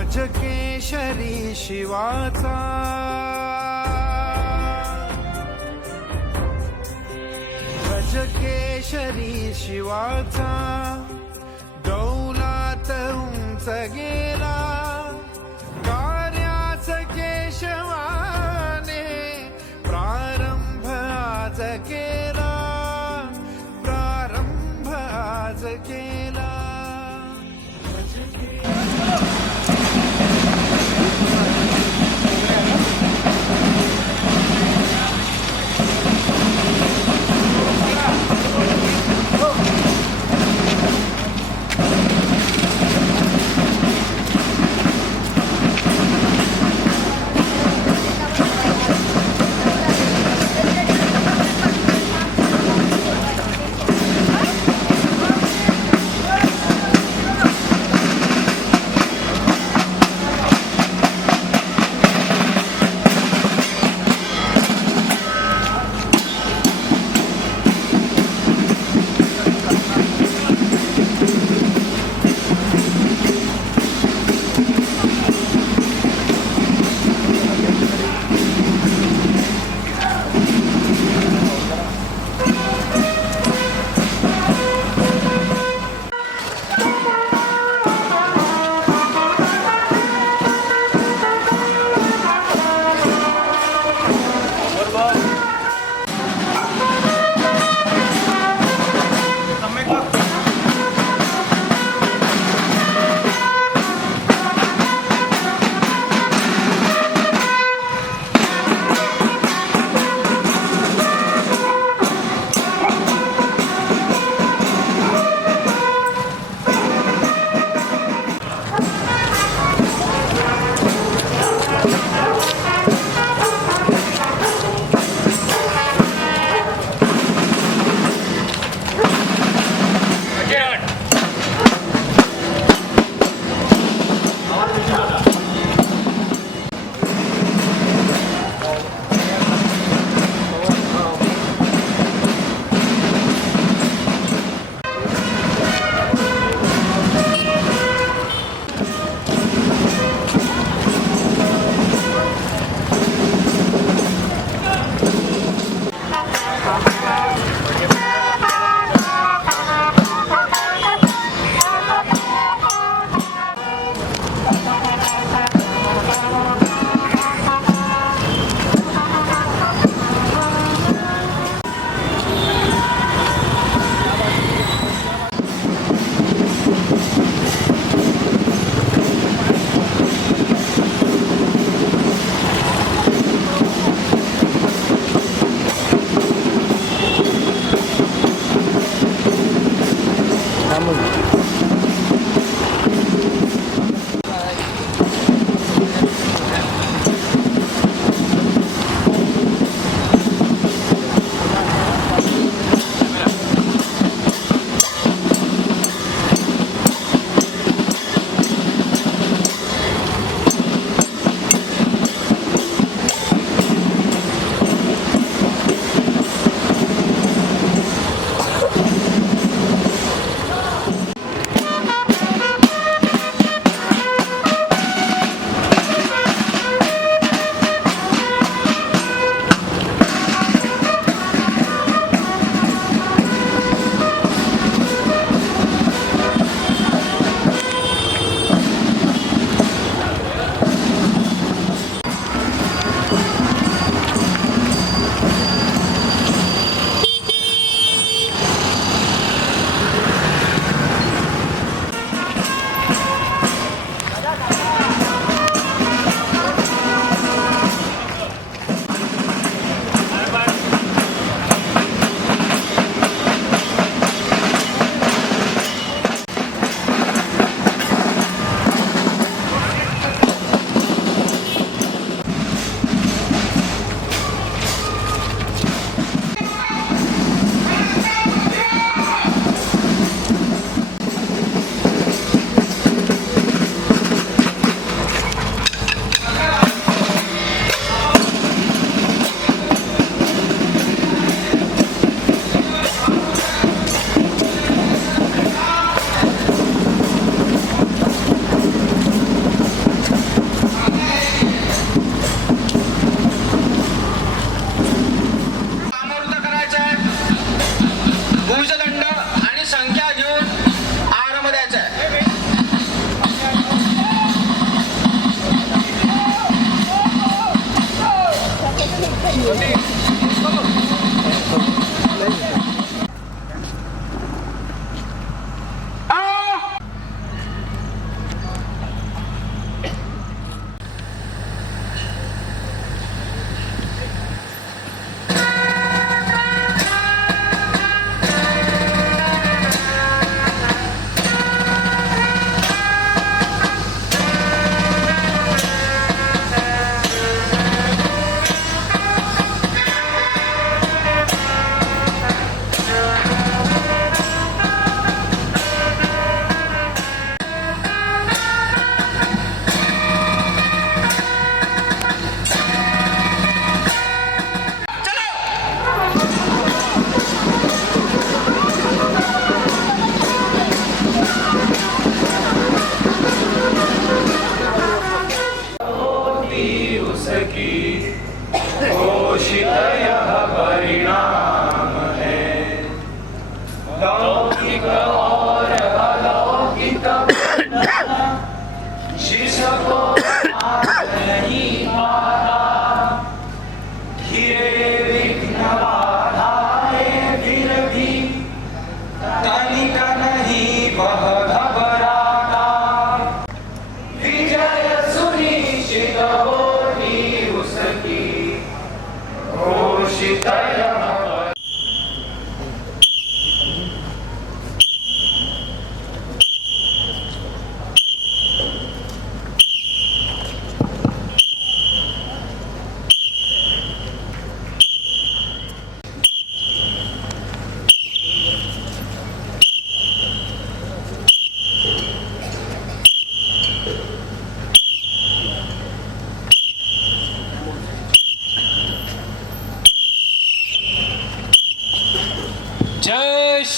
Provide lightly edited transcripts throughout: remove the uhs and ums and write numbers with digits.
गजकेशरी शिवाचा गजकेशरी शिवाचा डौलात उंच गेला कार्याच केशवाने प्रारंभ आज केला प्रारंभ आज केला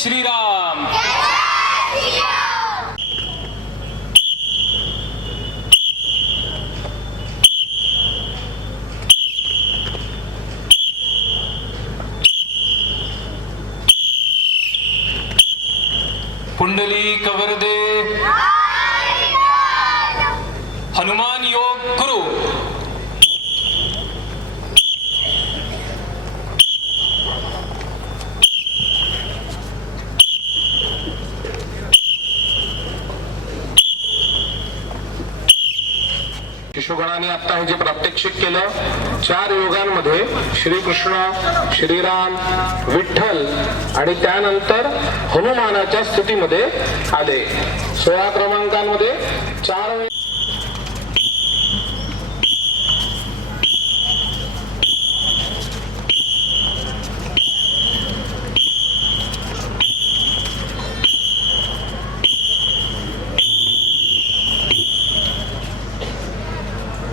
श्रीराम. पुंडलिक वरदे. हनुमान योग गुरु. शिशुगणाने आता हे जे प्रात्यक्षिक केलं, 4 योगांमध्ये श्रीकृष्ण, श्रीराम, विठ्ठल आणि त्यानंतर हनुमानाच्या स्थितीमध्ये आले. 16 क्रमांकांमध्ये 4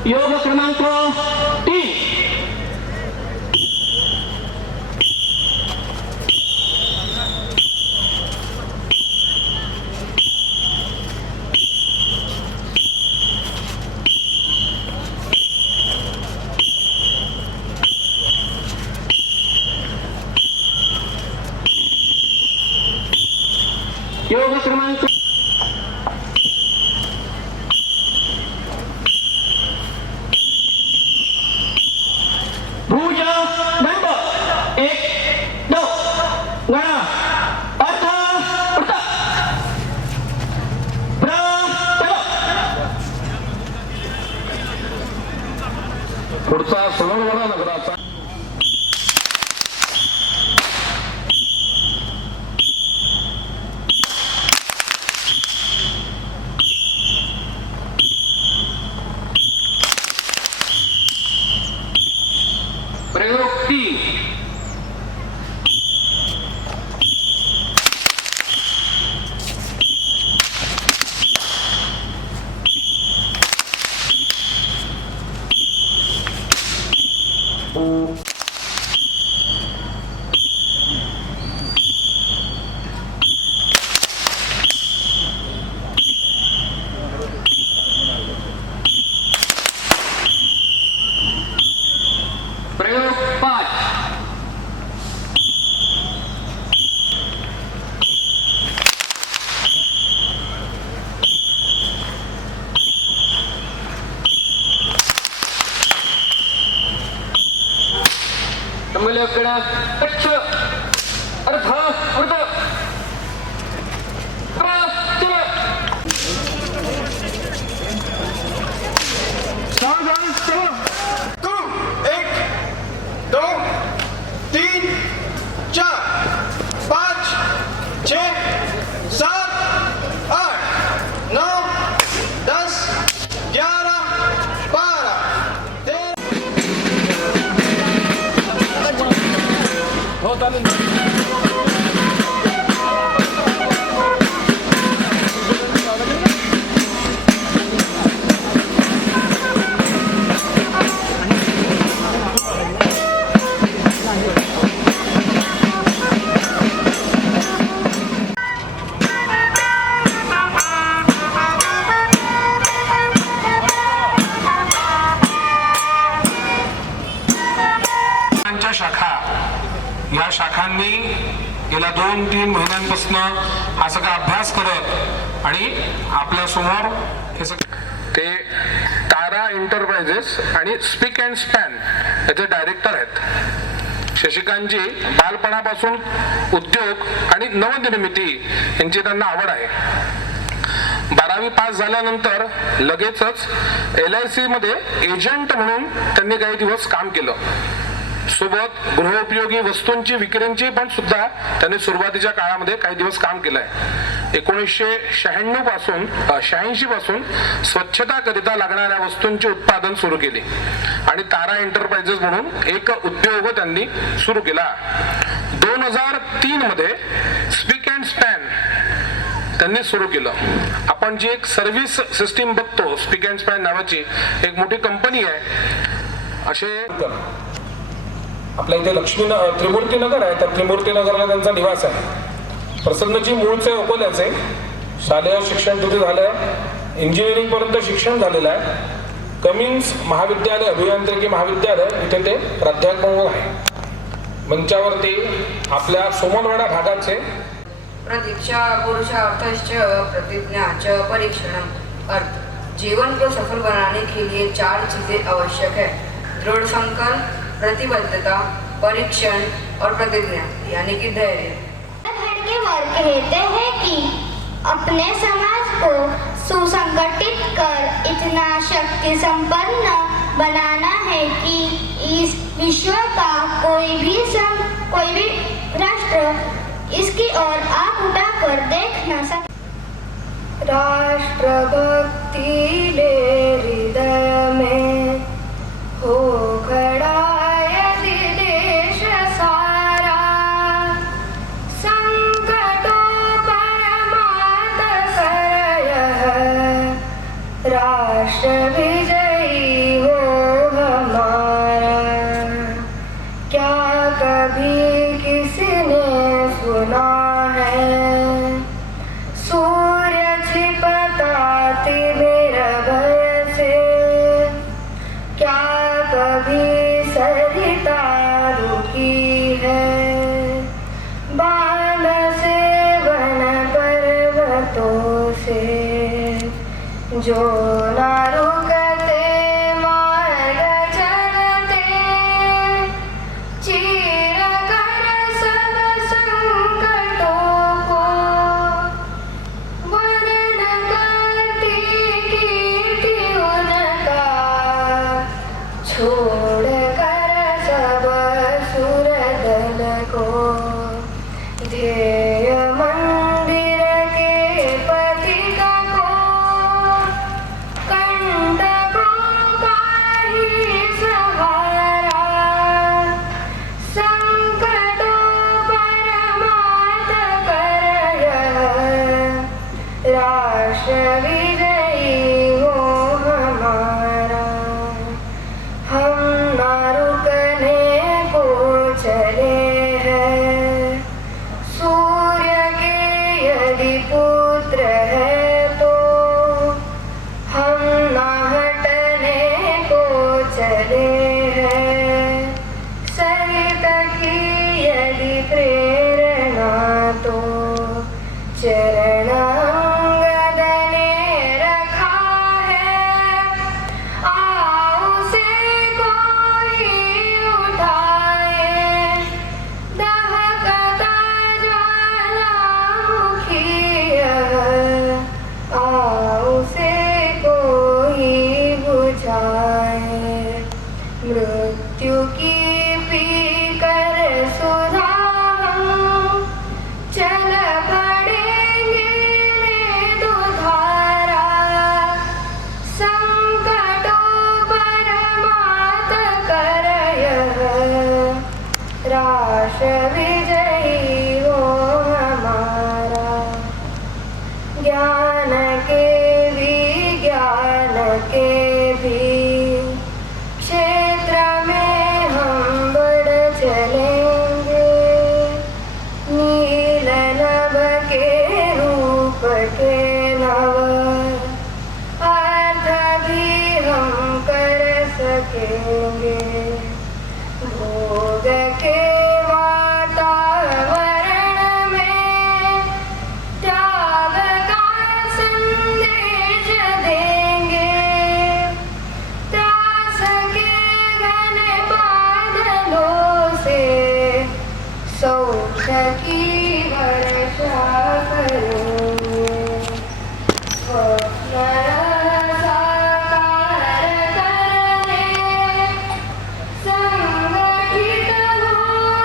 योग क्रमांक 3. योग क्रमांक भुज दंड 1 2 गणा अर्थ उडता पुढचा सवणवडा नगराचा प्रयोग 3. प्रयोग 5. तमिळकडे कच्छ अर्थ अर्ध तू 1 2 3 4 5 6 7 8 9 10 11 12 हो चालेल. शाखा, या शाखांनी गेल्या 2-3 महिन्यांपासून हा सगळा अभ्यास करत आणि आपल्या समोर हे ते तारा एंटरप्राइजेस आणि स्पीक अँड स्पॅन याचे डायरेक्टर आहेत. शशिकांतजी बालपणापासून उद्योग आणि नवनिर्मिती यांची त्यांना आवड आहे. 12वी पास झाल्यानंतर लगेचच LIC मध्ये एजंट म्हणून त्यांनी काही दिवस काम केलं. सोबत गृहोपयोगी वस्तूंची विक्रीची पण सुद्धा त्यांनी सुरुवातीच्या काळामध्ये काही दिवस काम केलंय. 1986 पासून स्वच्छता करिता लागणाऱ्या वस्तूंचे उत्पादन सुरू केले आणि तारा एंटरप्राइजेस म्हणून एक उद्योग त्यांनी सुरू केला. 2003 मध्ये स्पीक अँड स्पॅन त्यांनी सुरू केलं. आपण जी एक सर्व्हिस सिस्टीम बघतो, स्पीक अँड स्पॅन नावाची एक मोठी कंपनी आहे. असे आपल्या इथे त्रिमूर्ती नगर आहे, त्या त्रिमूर्ती नगरला त्यांचा निवास आहे. प्रसन्नजी मूळचे अकोल्याचे, शालेय शिक्षण तिथे झालं आहे, इंजिनिअरिंगपर्यंत शिक्षण झालेलं आहे. कमिन्स महाविद्यालय, अभियांत्रिकी महाविद्यालय इथे ते प्राध्यापक म्हणून आहे. मंचावरती आपल्या सोमनवाडा भागाचे प्रतीक्षा पुरुषार्थश्च प्रतिज्ञा च परीक्षणम. अर्थ: जीवन को सफल बनाने के लिए 4 चीजें आवश्यक है: दृढ़ संकल्प, प्रतिबद्धता, परीक्षण और प्रतिज्ञा यानी कि धैर्य. के वर्ग कहते हैं कि अपने समाज को सुसंगठित कर इतना शक्ति संपन्न बनाना है कि इस विश्व का कोई भी राष्ट्र इसकी ओर आंख उठाकर देख न सके. राष्ट्रभक्ति ले हृदय में हो खड़ा यदि देश सारा, संकटों पर मात कर यह राष्ट्र विजयी हो हमारा. क्या कभी किसने सुना है सूर्य छिपता तिमिर भय से? क्या कभी सरिता रुकी है बाण से वन पर्वतों से? जो ना रुकते मार्ग चलते, चीर कर सब संकटों को, वर्णन करती कीर्ति उनका, छोड़ कर सब सुर दल को. ध्येय मंदिर के पथिका को, कंटकों का ही सहारा, संकटों पर मात कर यह राष्ट्र विजयी हो हमारा. हम ना रुकने को चले हैं, सूर्य के यदि पुत्र है तो. हम ना हटने को चले हैं, सरित की यदि प्रेरणा तो. चरण अंगद ने रखा है, आओ से कोई उठाए. दहकता ज्वालामुखी यह, आओ से कोई बुझाए. मृत्यु की पीकर सुधा हम चल पड़ेंगे दुधारा. संकटों पर मात कर यह राष्ट्र विजयी हो हमारा. ज्ञान के विज्ञान के भी क्षेत्र में हम बढ़ चलेंगे. नील नभ के रूप के नव अर्थ भी हम कर सकेंगे. भोग के वातावरण में त्याग का संदेश देंगे. त्रास के घन बादलों से सौख्य की वर्षा करेंगे. स्वप्न साकार करने संगठित हो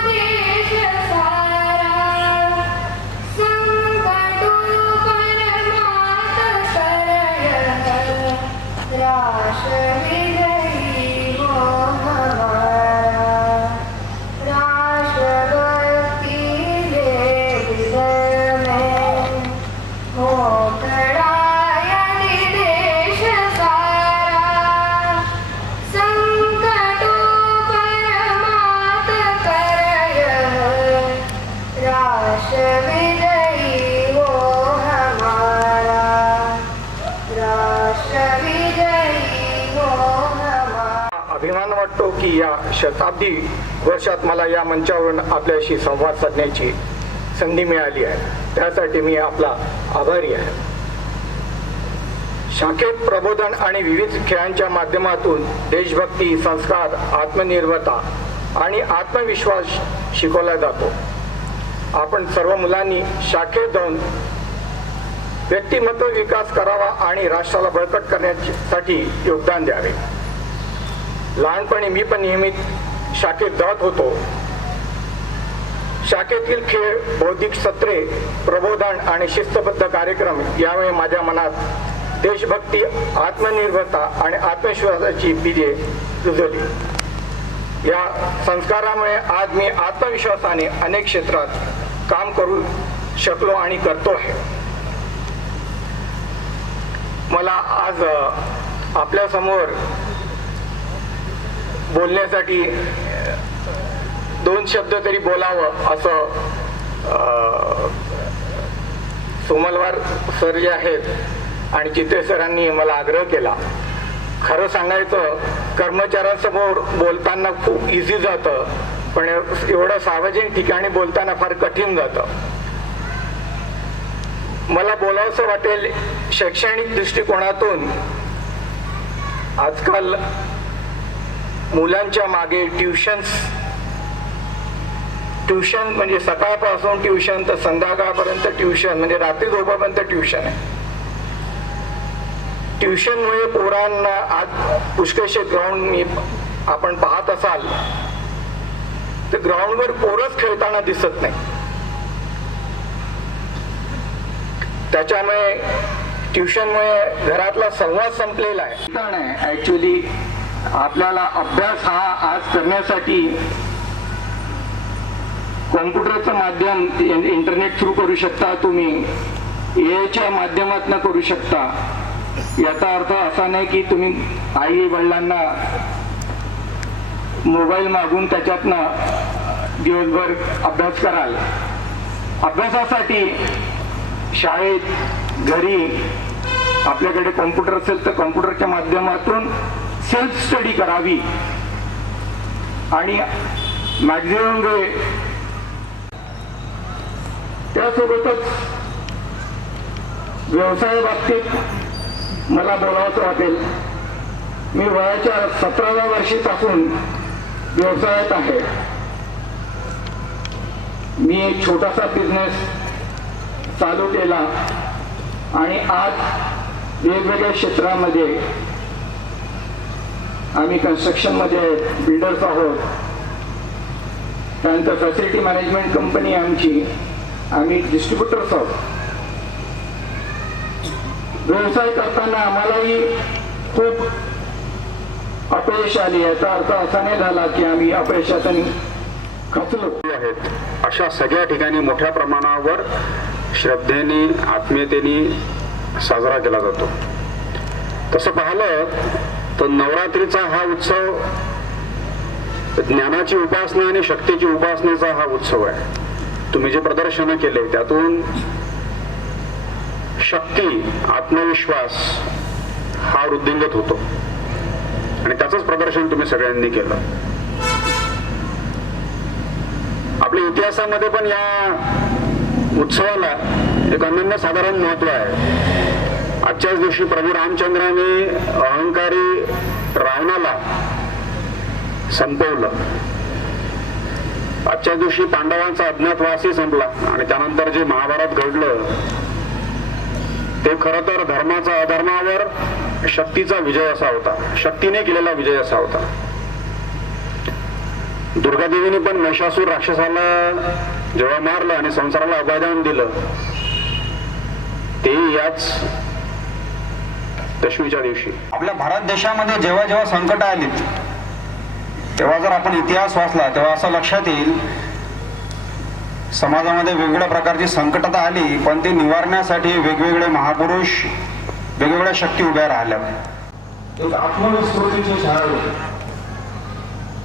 देश सारा. संकटों पर मात कर यह राष्ट्र विजयी हो हमारा. राष्ट्रभक्ति ले हृदय में हो खड़ा यदि देश सारा. संकटों पर मात कर यह राष्ट्र विजयी वर्षविजयी हो नमः. अभिमान वाटतो की या शताब्दी वर्षात मला या मंचावरून आपल्याशी संवाद साधण्याची संधी मिळाली आहे. त्यासाठी मी आपला आभारी आहे. शाखेत प्रबोधन आणि विविध खेळांच्या माध्यमातून देशभक्ती, संस्कार, आत्मनिर्भरता आणि आत्मविश्वास शिकवला जातो. आपण सर्व मुलांनी शाखेत जाऊन व्यक्तिमत्व विकास करावा आणि राष्ट्राला बळकट करण्यासाठी योगदान द्यावे. लहानपणी मी पण नियमित शाखेत जात होतो. शाखेतील खेळ, बौद्धिक सत्रे, प्रबोधन आणि शिस्तबद्ध कार्यक्रम यामुळे माझ्या मनात देशभक्ती, आत्मनिर्भरता आणि आत्मविश्वासाची बीजे रुजली. या संस्कारामुळे आज मी आत्मविश्वासाने अनेक क्षेत्रात काम करू शकलो आणि करतो आहे. मला आज आपल्यासमोर बोलण्यासाठी 2 शब्द तरी बोलावं असं सोमलवार सर जे आहेत आणि चित्रे सरांनी मला आग्रह केला. खरं सांगायचं, कर्मचाऱ्यांसमोर बोलताना खूप इझी जातं, पण एवढं सार्वजनिक ठिकाणी बोलताना फार कठीण जातं. मला बोलावंसं वाटेल, शैक्षणिक दृष्टिकोनातून आजकाल मुलांच्या मागे ट्युशन म्हणजे सकाळपासून ट्युशन तर संध्याकाळपर्यंत ट्युशन, म्हणजे रात्री झोपेपर्यंत ट्युशन आहे. ट्युशनमुळे पोरांना आज पुष्कळशे ग्राउंड आपण पाहत असाल तर ग्राउंडवर पोरच खेळताना दिसत नाही. त्याच्यामुळे ट्युशनमुळे घरातला संवाद संपलेला आहे. ऍक्च्युली आपल्याला अभ्यास हा आज करण्यासाठी कॉम्प्युटरचं माध्यम, इंटरनेट थ्रू करू शकता, तुम्ही एआयच्या माध्यमातून करू शकता. याचा अर्थ असा नाही की तुम्ही आई वडिलांना मोबाईल मागून त्याच्यातनं दिवसभर अभ्यास कराल. अभ्यासासाठी शाळेत, घरी आपल्याकडे कॉम्प्युटर असेल तर कॉम्प्युटरच्या माध्यमातून सेल्फ स्टडी करावी आणि मॅक्झिमम वेळ. त्यासोबतच व्यवसाय बाबतीत मला बोलावंसं वाटेल. मी वयाच्या 17व्या वर्षीपासून व्यवसायात आहे. मी एक छोटासा बिझनेस चालू केला आणि आज वेगवेगळ्या क्षेत्रामध्ये आम्ही कन्स्ट्रक्शनमध्ये बिल्डर्स आहोत. त्यानंतर फॅसिलिटी मॅनेजमेंट कंपनी आमची, आम्ही डिस्ट्रीब्युटर्स आहोत. व्यवसाय करताना आम्हालाही खूप अपयश आली. याचा अर्थ असा नाही झाला की आम्ही अपयशातून खचलो आहेत. अशा सगळ्या ठिकाणी मोठ्या प्रमाणावर श्रद्धेने, आत्मीयतेने साजरा केला जातो. तसं पाहिलं तर नवरात्रीचा हा उत्सव ज्ञानाची उपासना आणि शक्तीची उपासनेचा हा उत्सव आहे. तुम्ही जे प्रदर्शनं केले त्यातून शक्ती, आत्मविश्वास हा वृद्धिंगत होतो आणि त्याचंच प्रदर्शन तुम्ही सगळ्यांनी केलं. आपल्या इतिहासामध्ये पण या उत्सवाला एक अनन्यसाधारण महत्व आहे. आजच्याच दिवशी प्रभू रामचंद्राने अहंकारी रावणाला संपवलं. आजच्या दिवशी पांडवांचा अज्ञातवासही संपला आणि त्यानंतर जे महाभारत घडलं ते खरं तर धर्माचा अधर्मावर शक्तीचा विजय असा होता, शक्तीने केलेला विजय असा होता. दुर्गादेवीने पण महिषासूर राक्षसाला जेव्हा मारलं आणि संसाराला अभयदान दिलं ते याच दशमीच्या दिवशी. आपल्या भारत देशामध्ये जेव्हा जेव्हा संकट आली तेव्हा जर आपण इतिहास वाचला तेव्हा असं लक्षात येईल समाजामध्ये वेगवेगळ्या प्रकारची संकटता आली, पण ती निवारण्यासाठी वेगवेगळे महापुरुष, वेगवेगळ्या शक्ती उभ्या राहिल्या. एक आत्मविस्मृतीची शाळा होती.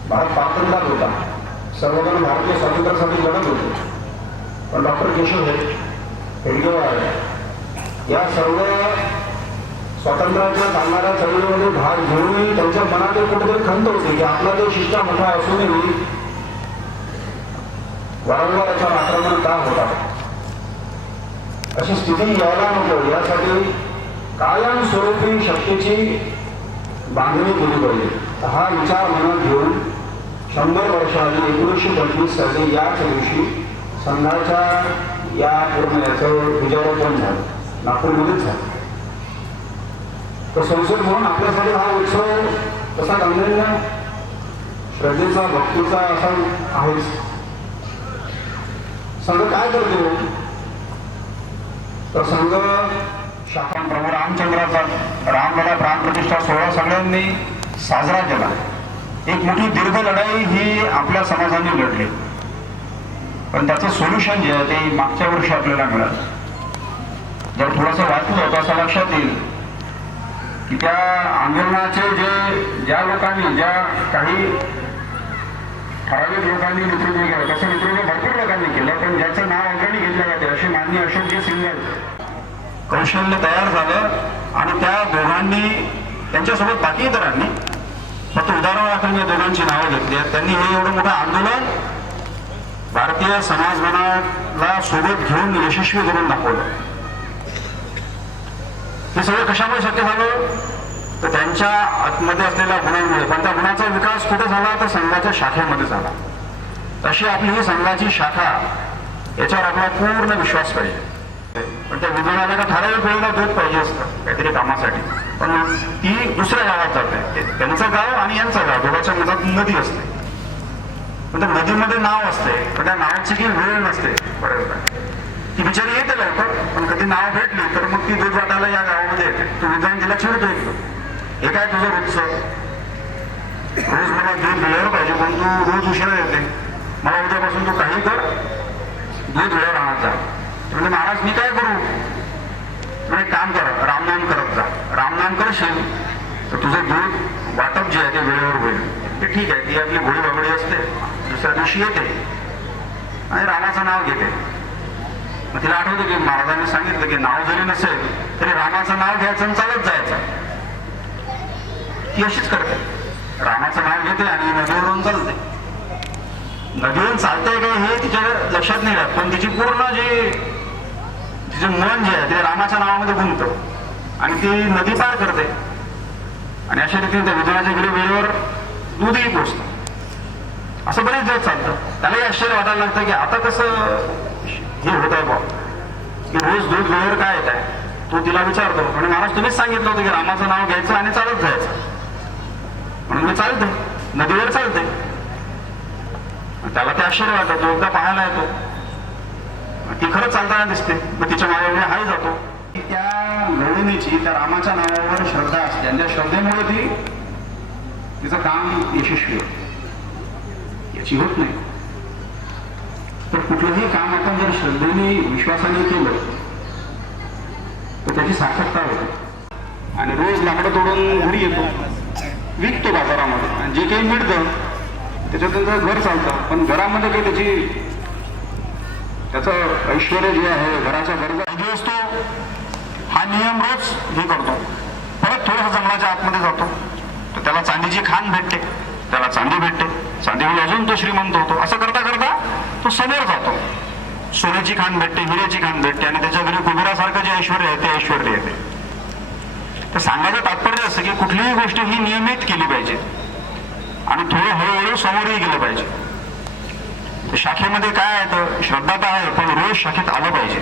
भारत पात्रतात होता, सर्वजण भारतीय स्वातंत्र्यासाठी लढत होते, पण डॉक्टर केशव हेडगेवार या सर्व स्वातंत्र्याच्या चालणाऱ्या चळवळीमध्ये भाग घेऊनही त्यांच्या मनात एक कुठेतरी खंत होती की आपला देश इतका मोठा असूनही वारंवार याच्यावर आक्रमण का होतात, अशी स्थिती यायला नको यासाठी कायमस्वरूपी शक्तीची बांधणी केली पाहिजे. हा विचार मनात घेऊन 100 वर्षांनी 1925 साली याच दिवशी संघाच्या या पूर्ण याचं ध्वजारोपण झालं, नागपूरमध्येच झालं. तर संसद म्हणून आपल्यासाठी हा उत्सव तसा अनन्य श्रद्धेचा भक्तीचा असा आहेच. संघ काय करतो तर संघ शाखा प्रभू रामचंद्राचा रामलला प्राणप्रतिष्ठा सोहळा सगळ्यांनी साजरा केला. एक मोठी दीर्घ लढाई ही आपल्या समाजाने लढली, पण त्याचं सोल्युशन जे आहे ते मागच्या वर्षी आपल्याला मिळालं. जर थोडंसं वाचलं तर असं लक्षात येईल की त्या आंदोलनाचे ज्या लोकांनी ज्या काही ठराविक लोकांनी नेतृत्व केलं तसं नेतृत्व भरपूर लोकांनी केलं, पण ज्याचं नाव अग्रणी घेतलं जाते असे माननीय अशोकजी सिंघल कौशल्य तयार झालं आणि त्या दोघांनी त्यांच्यासोबत बाकी इतरांनी फक्त उदाहरणार्थ मी दोघांची नावं घेतली आहेत. त्यांनी हे एवढं मोठं आंदोलन भारतीय समाजमनाला सोबत घेऊन यशस्वी करून दाखवलं. हे सगळं कशामुळे शक्य झालं तर त्यांच्या आतमध्ये असलेल्या गुणांमुळे. पण त्या गुणाचा विकास कुठे झाला तर संघाच्या शाखेमध्ये झाला. तशी आपली ही संघाची शाखा याच्यावर आपला पूर्ण विश्वास पाहिजे. पण त्या विधानाला का ठराविक वेळेला दूध पाहिजे असतं काहीतरी कामासाठी, पण ती दुसऱ्या गावात जाते. त्यांचं गाव आणि यांचं गाव दोघांच्या मधात नदी असते, पण त्या नदीमध्ये नाव असते, पण त्या नावाची काही वेळ नसते. बरोबर ती बिचारी येते लवकर, पण कधी नाव भेटली तर मग ती दूध वाटायला या गावामध्ये येते. तो विधान तिला चिडतो येतो, हे काय तुझं रोजचं रोज मला दूध वेळेवर पाहिजे, पण तू रोज उशिरा येते, मला उद्यापासून तू काही कर दूध वेळेवर आणत जा. म्हणजे महाराज मी काय करू, म्हणजे काम कर, रामनाम करत जा. रामनाम करशील तर तुझं दूध वाटप जे आहे ते वेळेवर होईल. ते ठीक आहे, ती आपली घोडी बागडी असते, दुसऱ्या दिवशी येते आणि रामाचं नाव घेते. मग तिला आठवतं की महाराजांनी सांगितलं की नाव जरी नसेल तरी रामाचं नाव घ्यायचं आणि चालत जायचं. ती अशीच करते, रामाचं नाव घेते आणि नदीवरून चालते. नदीवरून चालतंय काय हे तिच्या लक्षात नाही राहत, पण तिची पूर्ण तिचं मन जे आहे ते रामाच्या नावामध्ये गुंततं आणि ती नदी पार करते. आणि अशा रीतीने त्या विधानाच्या घरी वेळेवर दूधही पोचतं. असं बरेच दिवस चालतं. त्यालाही आश्चर्य वाटायला लागतं की आता कसं हे होत आहे बा की रोज दूध वेळेवर काय येत आहे. तो तिला विचारतो, आणि महाराज तुम्हीच सांगितलं होतं की रामाचं नाव घ्यायचं आणि चालत जायचं, म्हणून मी चालते, नदीवर चालते. त्याला ते आश्चर्य वाटतं, तो एकदा पाहायला येतो, ती खरंच चालताना दिसते, मग तिच्या मागे हाही जातो. त्या लढणीची त्या रामाच्या नावावर श्रद्धा असते आणि त्या श्रद्धेमुळे ती तिचं काम यशस्वी होतं. याची होत नाही. तर कुठलंही काम आपण जर श्रद्धेने विश्वासाने केलं तर त्याची सार्थकता होते. आणि रोज लाकडं तोडून घरी येतो, विकतो बाजारामध्ये, आणि जे काही मिळतं त्याच्यातून त्याचं घर चालतं. पण घरामध्ये काही त्याचं ऐश्वर जे आहे, घराच्या गरजा जो असतो हा नियम रोज हे करतो. परत थोडंसं जंगलाच्या आतमध्ये जातो तर त्याला चांदीची खाण भेटते, त्याला चांदी भेटते, चांदीमुळे अजून तो श्रीमंत होतो. असं करता करता तो समोर जातो, सोन्याची खाण भेटते, हिऱ्याची खाण भेटते, आणि त्याच्या घरी कुबेरासारखं जे ऐश्वर आहे ते ऐश्वर येते. तर सांगायचं तात्पर्य असं की कुठलीही गोष्ट ही नियमित केली पाहिजे आणि थोडं हळूहळू समोरही गेलं पाहिजे. शाखेमध्ये काय आहे तर श्रद्धा तर आहे, पण रोज शाखेत आलं पाहिजे.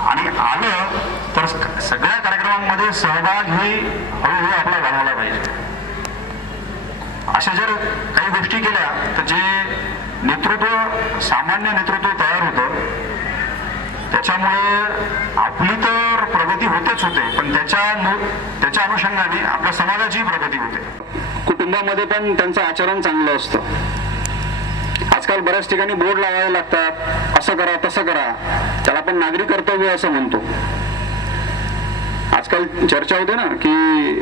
आणि आलं तर सगळ्या कार्यक्रमांमध्ये सहभाग ही हळूहळू आपला वाढवला पाहिजे. अशा जर काही गोष्टी केल्या तर जे नेतृत्व, सामान्य नेतृत्व तयार होतं, त्याच्यामुळे आपली तर प्रगती होतेच होते, पण त्याच्या अनुषंगाने आपल्या समाजाची प्रगती होते. कुटुंबामध्ये पण त्यांचं आचरण चांगलं असतं. आजकाल बऱ्याच ठिकाणी बोर्ड लावावे लागतात, असं करा तसं करा, त्याला पण नागरी कर्तव्य असं म्हणतो. आजकाल चर्चा होते ना की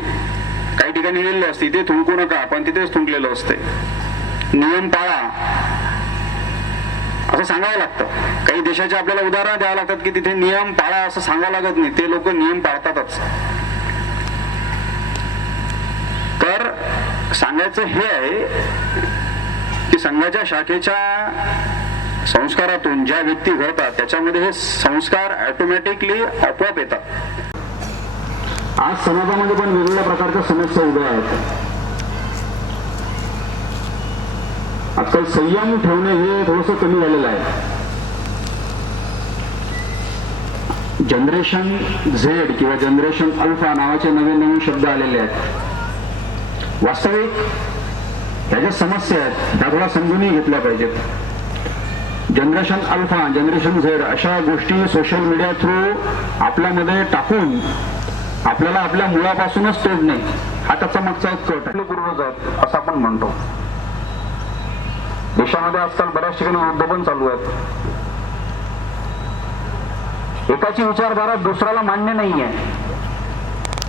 काही ठिकाणी लिहिलेलं असते इथे थुंकू नका, पण तिथेच थुंकलेलं असते. नियम पाळा असं सांगावं लागतं. काही देशाचे आपल्याला उदाहरणं द्यावं लागतात की तिथे नियम पाळा असं सांगावं लागत नाही, ते लोक नियम पाळतातच. तर सांगायचं हे आहे की संघाच्या शाखेच्या संस्कारातून ज्या व्यक्ती घडतात त्याच्यामध्ये हे संस्कार ऑटोमॅटिकली आपोआप येतात. आज समाजामध्ये पण वेगवेगळ्या प्रकारच्या समस्या उभ्या आहेत. आजकाल संयम ठेवणे हे थोडंसं कमी झालेलं आहे. जनरेशन झेड किंवा जनरेशन अल्फा नावाचे नवीन नवीन शब्द आलेले आहेत. वास्तविक ह्या ज्या समस्या आहेत त्या थोडा समजूनही घेतल्या पाहिजेत. जनरेशन अल्फा, जनरेशन झेड अशा गोष्टी सोशल मीडिया थ्रू आपल्यामध्ये टाकून आपल्याला आपल्या मुळापासूनच तोडणे हा त्याचा मागचा एक कट आहे. पूर्वज आहेत असं आपण म्हणतो. देशामध्ये आजकाल बऱ्याच ठिकाणी युद्ध पण चालू आहेत. एकाची विचारधारा दुसऱ्याला मान्य नाही आहे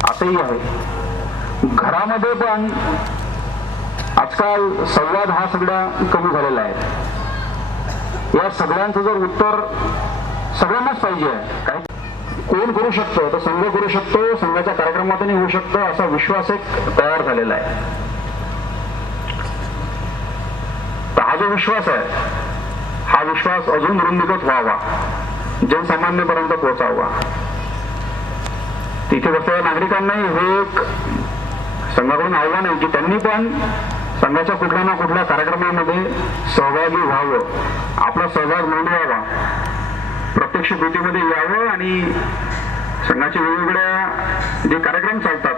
असंही आहे. घरामध्ये पण आजकाल संवाद हा सगळा कमी झालेला आहे. या सगळ्यांचं जर उत्तर सगळ्यांनाच पाहिजे आहे. काय कोण करू शकतो तर संघ करू शकतो, संघाच्या कार्यक्रमातून होऊ शकतो असा विश्वास एक तयार झालेला आहे. तर हा जो विश्वास आहे हा विश्वास अजून वृद्धिंगत व्हावा, जनसामान्यपर्यंत पोहोचावा. तिथे बसलेल्या नागरिकांनाही हे एक संघाकडून आव्हान आहे की त्यांनी पण संघाच्या कुठल्या ना कुठल्या कार्यक्रमामध्ये सहभागी व्हावं, आपला सहभाग नोंदवावा, प्रत्यक्ष भेटीमध्ये यावं आणि संघाचे वेगवेगळ्या जे कार्यक्रम चालतात